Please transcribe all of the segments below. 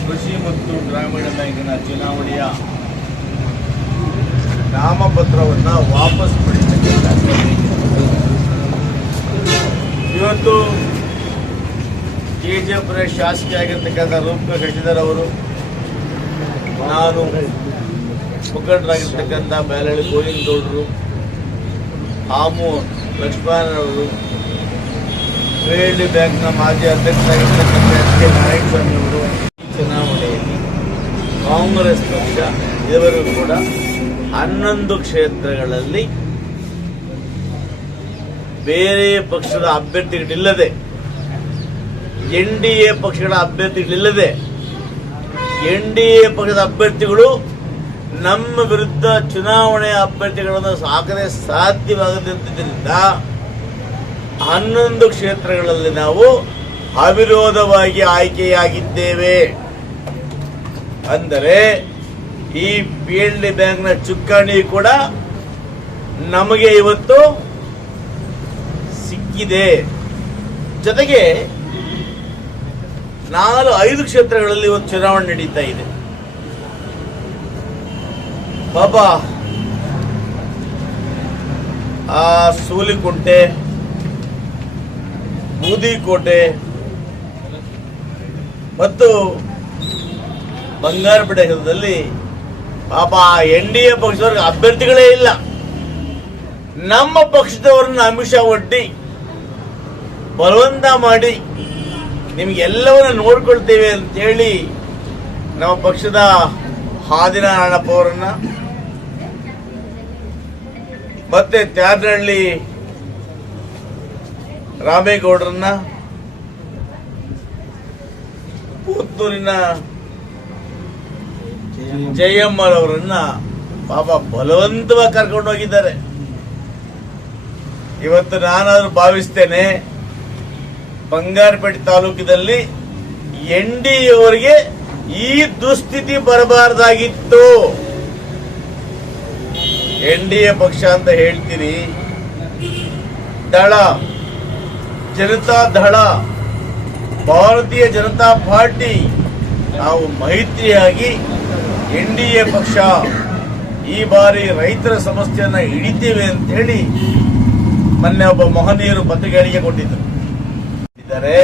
ಕೃಷಿ ಮತ್ತು ಗ್ರಾಮೀಣ ಬ್ಯಾಂಕಿನ ಚುನಾವಣೆಯ ನಾಮಪತ್ರವನ್ನು ವಾಪಸ್ ಪಡೆಯತಕ್ಕಂಥ ಇವತ್ತು ಕೆಜಿಎಫ್ನ ಶಾಸಕಿ ಆಗಿರ್ತಕ್ಕಂಥ ರೂಪಕ ಶಶಿಧರ್ ಅವರು ನಾನು ಮುಖಂಡರಾಗಿರ್ತಕ್ಕಂಥ ಬ್ಯಾಲಹಳ್ಳಿ ಗೋವಿಂದಗೌಡರು ಹಾಮು ಲಕ್ಷ್ಮಣರವರು ಟ್ರೇಡ್ ಬ್ಯಾಂಕ್ನ ಮಾಜಿ ಅಧ್ಯಕ್ಷರಾಗಿರ್ತಕ್ಕಂಥ ಎಸ್ ಕೆ ನಾರಾಯಣಸ್ವಾಮಿ ಅವರು ಚುನಾವಣೆಯಲ್ಲಿ ಕಾಂಗ್ರೆಸ್ ಪಕ್ಷ ಇವರು ಕೂಡ ಹನ್ನೊಂದು ಕ್ಷೇತ್ರಗಳಲ್ಲಿ ಬೇರೆ ಪಕ್ಷದ ಅಭ್ಯರ್ಥಿಗಳಿಲ್ಲದೆ, ಎನ್ ಡಿ ಎ ಪಕ್ಷಗಳ ಅಭ್ಯರ್ಥಿಗಳಿಲ್ಲದೆ, ಎನ್ ಡಿ ಎ ಪಕ್ಷದ ಅಭ್ಯರ್ಥಿಗಳು ನಮ್ಮ ವಿರುದ್ಧ ಚುನಾವಣೆ ಅಭ್ಯರ್ಥಿಗಳನ್ನು ಸಾಕದೆ ಸಾಧ್ಯವಾಗದಿದ್ದರಿಂದ ಹನ್ನೊಂದು ಕ್ಷೇತ್ರಗಳಲ್ಲಿ ನಾವು ಅವಿರೋಧವಾಗಿ ಆಯ್ಕೆಯಾಗಿದ್ದೇವೆ. ಅಂದರೆ ಈ ಪಿ ಎಲ್ ಡಿ ಬ್ಯಾಂಕ್ನ ಚುಕ್ಕಾಣಿ ಕೂಡ ನಮಗೆ ಇವತ್ತು ಸಿಕ್ಕಿದೆ. ಜೊತೆಗೆ ನಾಲ್ಕು ಐದು ಕ್ಷೇತ್ರಗಳಲ್ಲಿ ಇವತ್ತು ಚುನಾವಣೆ ನಡೀತಾ ಇದೆ. ಬಾಬಾ, ಆ ಸೂಲಿಕುಂಟೆ ಬೂದಿಕೋಟೆ ಮತ್ತು ಬಂಗಾರಪೇಟೆ ಕ್ಷೇತ್ರದಲ್ಲಿ ಪಾಪ ಎನ್ ಡಿ ಎ ಪಕ್ಷದವ್ರಿಗೆ ಅಭ್ಯರ್ಥಿಗಳೇ ಇಲ್ಲ. ನಮ್ಮ ಪಕ್ಷದವರನ್ನ ಅಮಿಷ ಒಡ್ಡಿ ಬಲವಂತ ಮಾಡಿ ನಿಮ್ಗೆಲ್ಲವನ್ನ ನೋಡ್ಕೊಳ್ತೇವೆ ಅಂತೇಳಿ ನಮ್ಮ ಪಕ್ಷದ ಹಾದಿನಾರಾಯಣಪ್ಪ ಅವರನ್ನ ಮತ್ತೆ ತ್ಯಾದನಹಳ್ಳಿ ರಾಮೇಗೌಡರನ್ನ ಪುತ್ತೂರಿನ ಜಯಮ್ಮರವರನ್ನ ಪಾಪ ಬಲವಂತವಾಗಿ ಕರ್ಕೊಂಡು ಹೋಗಿದ್ದಾರೆ. ಇವತ್ತು ನಾನಾದ್ರೂ ಭಾವಿಸ್ತೇನೆ, ಬಂಗಾರಪೇಟೆ ತಾಲೂಕಿನಲ್ಲಿ ಎನ್ ಡಿ ಅವರಿಗೆ ಈ ದುಸ್ಥಿತಿ ಬರಬಾರ್ದಾಗಿತ್ತು. ಎನ್ ಡಿ ಎ ಪಕ್ಷ ಅಂತ ಹೇಳ್ತೀನಿ. ದಳ ಜನತಾ ದಳ, ಭಾರತೀಯ ಜನತಾ ಪಾರ್ಟಿ, ನಾವು ಮೈತ್ರಿಯಾಗಿ ಎನ್ ಡಿ ಎ ಪಕ್ಷ ಈ ಬಾರಿ ರೈತರ ಸಮಸ್ಯೆಯನ್ನು ಹಿಡಿತೇವೆ ಅಂತ ಹೇಳಿ ಮೊನ್ನೆ ಒಬ್ಬ ಮಹನೀಯರು ಪತ್ರಿಕೆಗಳಿಗೆ ಕೊಟ್ಟಿದ್ದರು ಇದ್ದಾರೆ.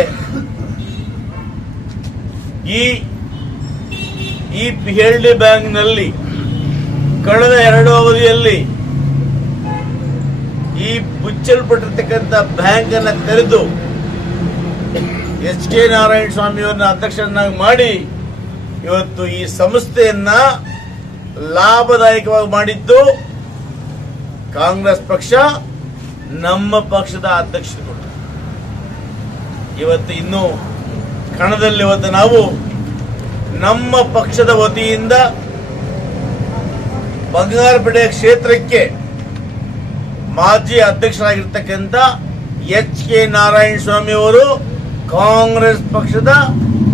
ಈ ಈ ಪಿ ಎಲ್ ಡಿ ಬ್ಯಾಂಕ್ನಲ್ಲಿ ಕಳೆದ ಎರಡು ಅವಧಿಯಲ್ಲಿ ಈ ಮುಚ್ಚಲ್ಪಟ್ಟಿರ್ತಕ್ಕಂಥ ಬ್ಯಾಂಕ್ ಅನ್ನ ತೆರೆದು ಎಚ್ ಕೆ ನಾರಾಯಣ ಸ್ವಾಮಿಯವರನ್ನ ಅಧ್ಯಕ್ಷರನ್ನಾಗಿ ಮಾಡಿ ಇವತ್ತು ಈ ಸಂಸ್ಥೆಯನ್ನ ಲಾಭದಾಯಕವಾಗಿ ಮಾಡಿದ್ದು ಕಾಂಗ್ರೆಸ್ ಪಕ್ಷ, ನಮ್ಮ ಪಕ್ಷದ ಅಧ್ಯಕ್ಷರು ಇವತ್ತು ಇನ್ನು ಕಣದಲ್ಲಿ ಇವತ್ತು ನಾವು ನಮ್ಮ ಪಕ್ಷದ ವತಿಯಿಂದ ಬಂಗಾರಪೇಟೆ ಕ್ಷೇತ್ರಕ್ಕೆ ಮಾಜಿ ಅಧ್ಯಕ್ಷರಾಗಿರ್ತಕ್ಕಂಥ ಎಚ್ ಕೆ ನಾರಾಯಣ ಸ್ವಾಮಿ ಅವರು ಕಾಂಗ್ರೆಸ್ ಪಕ್ಷದ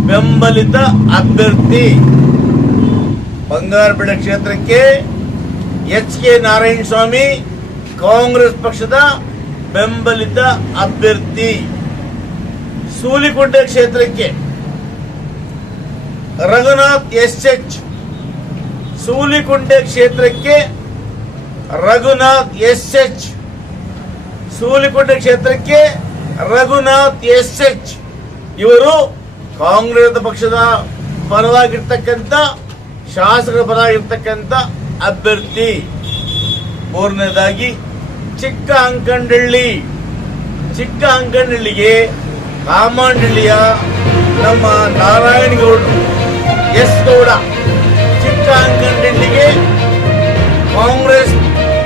ಬೆಂಬಲಿತ ಅಭ್ಯರ್ಥಿ. ಬಂಗಾರಪೇಟೆ ಕ್ಷೇತ್ರಕ್ಕೆ H K Narayana Swamy Congress ಪಕ್ಷದ ಬೆಂಬಲಿತ ಅಭ್ಯರ್ಥಿ. ಸೂಲಿಕೊಂಡೆ ಕ್ಷೇತ್ರಕ್ಕೆ ರಘುನಾಥ್ ಎಸ್ ಎಚ್. ಸೂಲಿಕೊಂಡೆ ಕ್ಷೇತ್ರಕ್ಕೆ ರಘುನಾಥ್ ಎಸ್ ಎಚ್. ಸೂಲಿಕೊಂಡೆ ಕ್ಷೇತ್ರಕ್ಕೆ ರಘುನಾಥ್ ಎಸ್ ಎಚ್. ಇವರು ಕಾಂಗ್ರೆಸ್ ಪಕ್ಷದ ಪರವಾಗಿರ್ತಕ್ಕಂಥ ಶಾಸಕರ ಪರವಾಗಿರ್ತಕ್ಕಂಥ ಅಭ್ಯರ್ಥಿ. ಮೂರನೇದಾಗಿ ಚಿಕ್ಕ ಅಂಕಂಡಳ್ಳಿ ಚಿಕ್ಕ ಅಂಕಂಡಳ್ಳಿಗೆ ಕಾಮಂಡಳ್ಳಿಯ ನಮ್ಮ ನಾರಾಯಣಗೌಡರು ಎಸ್ ಗೌಡ. ಚಿಕ್ಕ ಅಂಕಂಡಳ್ಳಿಗೆ ಕಾಂಗ್ರೆಸ್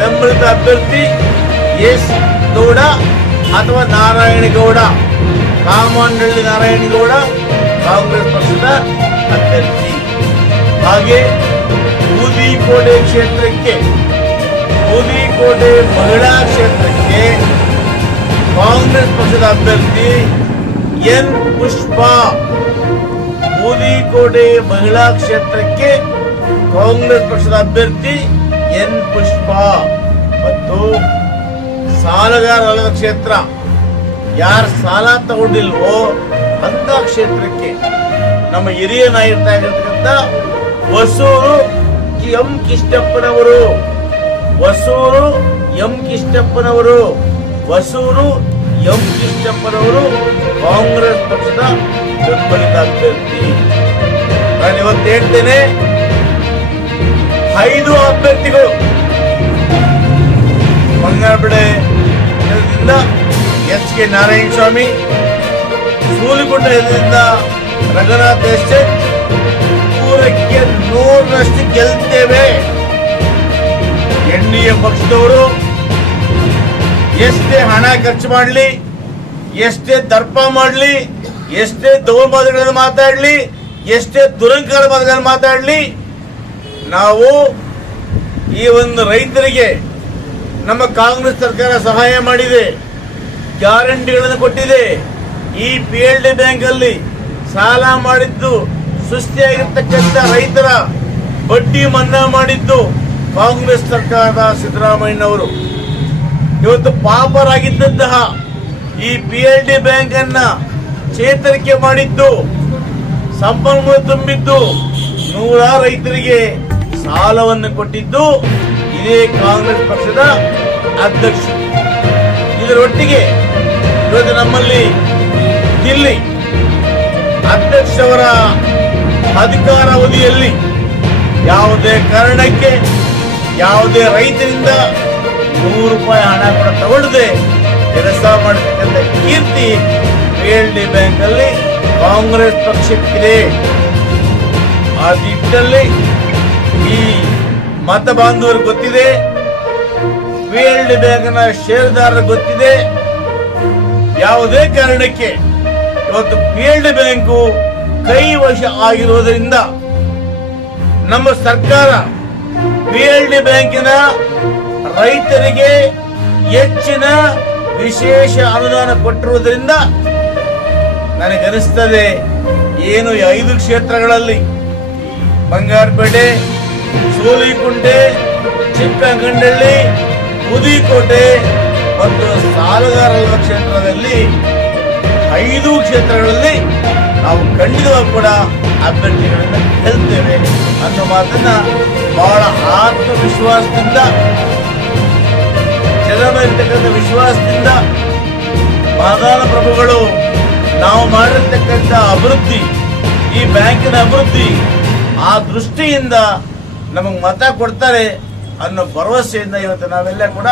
ಬೆಂಬಲಿತ ಅಭ್ಯರ್ಥಿ ಎಸ್ ಗೌಡ ಅಥವಾ ನಾರಾಯಣಗೌಡ ಕಾಮಂಡಳ್ಳಿ ನಾರಾಯಣಗೌಡ ಕಾಂಗ್ರೆಸ್ ಪಕ್ಷದ ಅಭ್ಯರ್ಥಿ. ಹಾಗೆ ಬೂದಿಕೋಟೆ ಕ್ಷೇತ್ರಕ್ಕೆ ಬೂದಿಕೋಟೆ ಮಹಿಳಾ ಕ್ಷೇತ್ರಕ್ಕೆ ಕಾಂಗ್ರೆಸ್ ಪಕ್ಷದ ಅಭ್ಯರ್ಥಿ ಎನ್ ಪುಷ್ಪ. ಬೂದಿಕೋಟೆ ಮಹಿಳಾ ಕ್ಷೇತ್ರಕ್ಕೆ ಕಾಂಗ್ರೆಸ್ ಪಕ್ಷದ ಅಭ್ಯರ್ಥಿ ಎನ್ ಪುಷ್ಪ ಮತ್ತು ಸಾಲಗಾರ ಅಲ್ಲದ ಕ್ಷೇತ್ರ. ಯಾರು ಸಾಲ ತಗೊಂಡಿಲ್ವೋ ಅಂತ ಕ್ಷೇತ್ರಕ್ಕೆ ನಮ್ಮ ಹಿರಿಯ ನಾಯಕರಾಗಿರ್ತಕ್ಕಂಥ ಹೊಸೂರು ಎಂ ಕಿಷ್ಟಪ್ಪನವರು. ಹೊಸೂರು ಎಂ ಕಿಷ್ಟಪ್ಪನವರು. ಹೊಸೂರು ಎಂ ಕಿಷ್ಟಪ್ಪನವರು ಕಾಂಗ್ರೆಸ್ ಪಕ್ಷದ ಬೆಂಬಲಿತ ಅಭ್ಯರ್ಥಿ. ನಾನು ಇವತ್ತು ಹೇಳ್ತೇನೆ ಐದು ಅಭ್ಯರ್ಥಿಗಳು. ಬಂಗಾರಪಡೆ ಎಚ್ ಕೆ ನಾರಾಯಣ ಸ್ವಾಮಿ ಸೂಲಿಗುಂಡ ಕ್ಷೇತ್ರದಿಂದ ರಘುನಾಥ್ ಎಸ್ ನೂರಕ್ಕೆ ನೂರರಷ್ಟು ಗೆಲ್ತೇವೆ. ಎನ್ ಡಿ ಎ ಪಕ್ಷದವರು, ಎಷ್ಟೇ ಹಣ ಖರ್ಚು ಮಾಡಲಿ, ಎಷ್ಟೇ ದರ್ಪ ಮಾಡಲಿ, ಎಷ್ಟೇ ದೌರ್ಬಾದಗಳನ್ನು ಮಾತಾಡಲಿ, ಎಷ್ಟೇ ದುರಂಕಾರ ಮಾತುಗಳನ್ನು ಮಾತಾಡಲಿ ನಾವು ಈ ಒಂದು ರೈತರಿಗೆ ನಮ್ಮ ಕಾಂಗ್ರೆಸ್ ಸರ್ಕಾರ ಸಹಾಯ ಮಾಡಿದೆ, ಗ್ಯಾರಂಟಿಗಳನ್ನು ಕೊಟ್ಟಿದೆ. ಈ ಪಿ ಎಲ್ ಡಿ ಬ್ಯಾಂಕಲ್ಲಿ ಸಾಲ ಮಾಡಿದ್ದು ಸುಸ್ತಿಯಾಗಿರ್ತಕ್ಕಂಥ ರೈತರ ಬಡ್ಡಿ ಮನ್ನಾ ಮಾಡಿದ್ದು ಕಾಂಗ್ರೆಸ್ ಸರ್ಕಾರದ ಸಿದ್ದರಾಮಯ್ಯನವರು. ಇವತ್ತು ಪಾಪರಾಗಿದ್ದಂತಹ ಈ ಪಿ ಎಲ್ ಡಿ ಬ್ಯಾಂಕ್ ಅನ್ನ ಚೇತರಿಕೆ ಮಾಡಿದ್ದು, ಸಂಪನ್ಮೂಲ ತುಂಬಿದ್ದು ನೂರಾರು ರೈತರಿಗೆ ಸಾಲವನ್ನು ಕೊಟ್ಟಿದ್ದು ಇದೇ ಕಾಂಗ್ರೆಸ್ ಪಕ್ಷದ ಅಧ್ಯಕ್ಷ. ಇದರೊಟ್ಟಿಗೆ ಇವತ್ತು ನಮ್ಮಲ್ಲಿ ದಿಲ್ಲಿ ಅಧ್ಯಕ್ಷವರ ಅಧಿಕಾರಾವಧಿಯಲ್ಲಿ ಯಾವುದೇ ಕಾರಣಕ್ಕೆ, ಯಾವುದೇ ರೈತರಿಂದ ನೂರು ರೂಪಾಯಿ ಹಣ ಕೂಡ ತಗೊಳ್ಳದೆ ಕೆಲಸ ಮಾಡತಕ್ಕಂಥ ಕೀರ್ತಿ ಪಿ ಎಲ್ ಡಿ ಬ್ಯಾಂಕಲ್ಲಿ ಕಾಂಗ್ರೆಸ್ ಪಕ್ಷಕ್ಕಿದೆ. ಆ ನಿಟ್ಟಿನಲ್ಲಿ ಈ ಮತ ಬಾಂಧವರು ಗೊತ್ತಿದೆ. ಪಿ ಎಲ್ ಡಿ ಬ್ಯಾಂಕ್ನ ಷೇರುದಾರರು ಗೊತ್ತಿದೆ. ಯಾವುದೇ ಕಾರಣಕ್ಕೆ ಇವತ್ತು ಪಿ ಎಲ್ ಬ್ಯಾಂಕು ಕೈ ವಶ ಆಗಿರುವುದರಿಂದ ನಮ್ಮ ಸರ್ಕಾರ ಪಿ ಎಲ್ ಬ್ಯಾಂಕಿನ ರೈತರಿಗೆ ಹೆಚ್ಚಿನ ವಿಶೇಷ ಅನುದಾನ ಕೊಟ್ಟಿರುವುದರಿಂದ ನನಗನಿಸ್ತದೆ ಏನು ಐದು ಕ್ಷೇತ್ರಗಳಲ್ಲಿ ಬಂಗಾರಪೇಟೆ ಸೋಲಿಕುಂಟೆ, ಚಿಕ್ಕಗಂಡಳ್ಳಿ, ಮುದಿಕೋಟೆ ಮತ್ತು ಸಾಲಗಾರರ ಕ್ಷೇತ್ರದಲ್ಲಿ ಐದು ಕ್ಷೇತ್ರಗಳಲ್ಲಿ ನಾವು ಖಂಡಿತವಾಗಿ ಕೂಡ ಅಭ್ಯರ್ಥಿಗಳನ್ನು ಗೆಲ್ತೇವೆ ಅನ್ನೋ ಮಾತನ್ನ ಬಹಳ ಆತ್ಮವಿಶ್ವಾಸದಿಂದ ಜನರ ವಿಶ್ವಾಸದಿಂದ ಮಾದಾನ ಪ್ರಭುಗಳು ನಾವು ಮಾಡಿರ್ತಕ್ಕಂಥ ಅಭಿವೃದ್ಧಿ, ಈ ಬ್ಯಾಂಕಿನ ಅಭಿವೃದ್ಧಿ ಆ ದೃಷ್ಟಿಯಿಂದ ನಮಗೆ ಮತ ಕೊಡ್ತಾರೆ ಅನ್ನೋ ಭರವಸೆಯಿಂದ ಇವತ್ತು ನಾವೆಲ್ಲ ಕೂಡ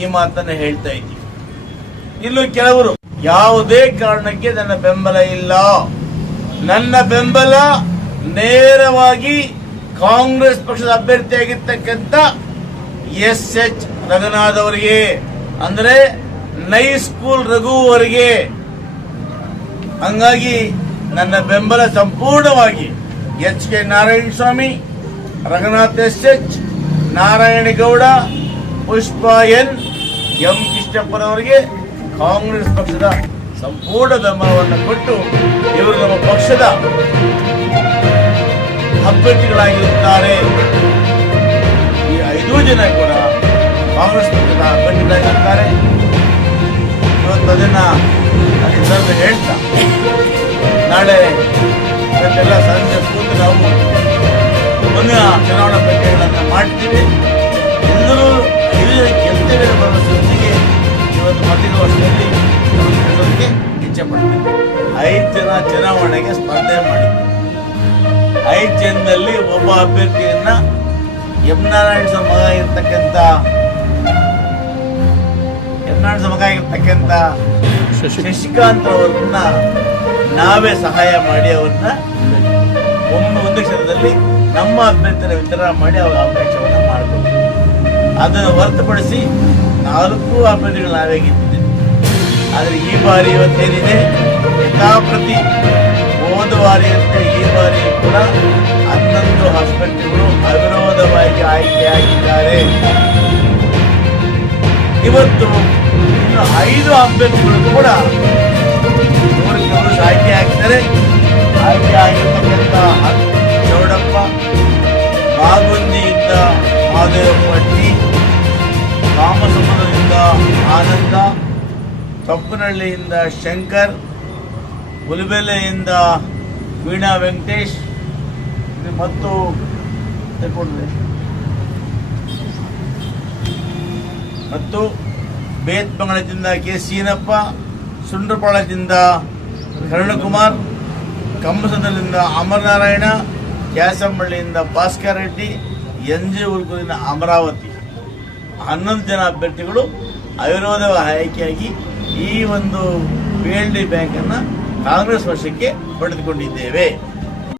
ಈ ಮಾತನ್ನ ಹೇಳ್ತಾ ಇದ್ದೀವಿ. ಇಲ್ಲೂ ಕೆಲವರು, ಯಾವುದೇ ಕಾರಣಕ್ಕೆ ನನ್ನ ಬೆಂಬಲ ಇಲ್ಲ. ನನ್ನ ಬೆಂಬಲ ನೇರವಾಗಿ ಕಾಂಗ್ರೆಸ್ ಪಕ್ಷದ ಅಭ್ಯರ್ಥಿಯಾಗಿರ್ತಕ್ಕಂಥ ಎಸ್ ಎಚ್ ರಘುನಾಥ್ ಅವರಿಗೆ, ಅಂದ್ರೆ ನೈ ಸ್ಕೂಲ್ ರಘು ಅವರಿಗೆ. ಹಂಗಾಗಿ ನನ್ನ ಬೆಂಬಲ ಸಂಪೂರ್ಣವಾಗಿ H K Narayana Swamy Raghunath S H Narayanagowda Pushpa N, M ಕೃಷ್ಣಪ್ಪನವರಿಗೆ Congress ಪಕ್ಷದ ಸಂಪೂರ್ಣ ಬೆಂಬಲವನ್ನು ಕೊಟ್ಟು ಇವರು ನಮ್ಮ ಪಕ್ಷದ ಅಭ್ಯರ್ಥಿಗಳಾಗಿರುತ್ತಾರೆ. ಈ ಐದು ಜನ ಕೂಡ ಕಾಂಗ್ರೆಸ್ ಪಕ್ಷದ ಅಭ್ಯರ್ಥಿಗಳಾಗಿರುತ್ತಾರೆ. ಇವತ್ತು ಅದನ್ನು ಅದೆಲ್ಲರೂ ಹೇಳ್ತಾ, ನಾಳೆ ಇವತ್ತೆಲ್ಲ ಸಂಜೆ ಕೂತು ನಾವು ಮುಂದಿನ ಚುನಾವಣಾ ಪ್ರಕ್ರಿಯೆಗಳನ್ನು ಮಾಡ್ತೀವಿ ಎಲ್ಲರೂ ಗೆಲ್ತೇವೆ ಅನ್ನೋ ಭರವಸೆಯೊಂದಿಗೆ ಇವತ್ತು ಮತ್ತಿರುವ ವರ್ಷದಲ್ಲಿ ಹೇಳೋದಕ್ಕೆ ಇಚ್ಛೆ ಐದು ಜನ ಚುನಾವಣೆಗೆ ಸ್ಪರ್ಧೆ ಮಾಡಿದ್ವಿ. ಐದು ಜನದಲ್ಲಿ ಒಬ್ಬ ಅಭ್ಯರ್ಥಿಯನ್ನ ಎಂ ನಾರಾಯಣ ಮಗ ಇರ್ತಕ್ಕಂಥ ಎಂ ನಾರಾಯಣ ಮಗ ಇರ್ತಕ್ಕಂಥ ಶಶಿಕಾಂತ್ ಅವರನ್ನ ನಾವೇ ಸಹಾಯ ಮಾಡಿ ಅವ್ರನ್ನ ಒಂದು ಒಂದು ಕ್ಷಣದಲ್ಲಿ ನಮ್ಮ ಅಭ್ಯರ್ಥಿನ ವಿತರಣೆ ಮಾಡಿ ಅವರ ಅವಕಾಶವನ್ನು ಮಾಡಿಕೊಡ್ತೀವಿ ಅದನ್ನು ಹೊರತುಪಡಿಸಿ ನಾಲ್ಕು ಅಭ್ಯರ್ಥಿಗಳು ನಾವೇ ಗೆದ್ದಿದ್ದೇವೆ. ಆದರೆ ಈ ಬಾರಿ ಇವತ್ತೇನಿದೆ? ಯಥಾಪ್ರತಿ ಹೋದ ಬಾರಿಯಂತೆ ಈ ಬಾರಿ ಕೂಡ ಹನ್ನೊಂದು ಅಭ್ಯರ್ಥಿಗಳು ಅವಿರೋಧವಾಗಿ ಆಯ್ಕೆಯಾಗಿದ್ದಾರೆ. ಇವತ್ತು ಇನ್ನು ಐದು ಅಭ್ಯರ್ಥಿಗಳು ಕೂಡ ಆಯ್ಕೆ ಆಗಿದ್ದಾರೆ ಆಯ್ಕೆ ಆಗಿರ್ತಕ್ಕಂಥ ಚೌಡಪ್ಪ ಮಾಗುಂದಿಯಿಂದ ಮಹಾದೇವಪ್ಪ ಪಟ್ಟಿ ಕಾಮಸಮುದ್ರದಿಂದ ಆನಂದ ತಪ್ಪನಹಳ್ಳಿಯಿಂದ ಶಂಕರ್, ಹುಲಿಬೆಲೆಯಿಂದ ವೀಣಾ ವೆಂಕಟೇಶ್ ಮತ್ತು ಮತ್ತು ಬೇತ್ಮಂಗಳದಿಂದ ಕೆ ಸೀನಪ್ಪ, ಸುಂಡ್ರಪಾಳದಿಂದ ಕರುಣಕುಮಾರ್, ಕಂಬಸದಲ್ಲಿಂದ ಅಮರನಾರಾಯಣ ಕ್ಯಾಸಂಬಳ್ಳಿಯಿಂದ ಭಾಸ್ಕರ್ ರೆಡ್ಡಿ, ಎನ್ ಜಿ ಉಲ್ಕೂರಿನ ಅಮರಾವತಿ. ಹನ್ನೊಂದು ಜನ ಅಭ್ಯರ್ಥಿಗಳು ಅವಿರೋಧ ಆಯ್ಕೆಯಾಗಿ ಈ ಒಂದು ಪಿ ಎಲ್ ಡಿ ಬ್ಯಾಂಕನ್ನು ಕಾಂಗ್ರೆಸ್ ವರ್ಷಕ್ಕೆ ಪಡೆದುಕೊಂಡಿದ್ದೇವೆ.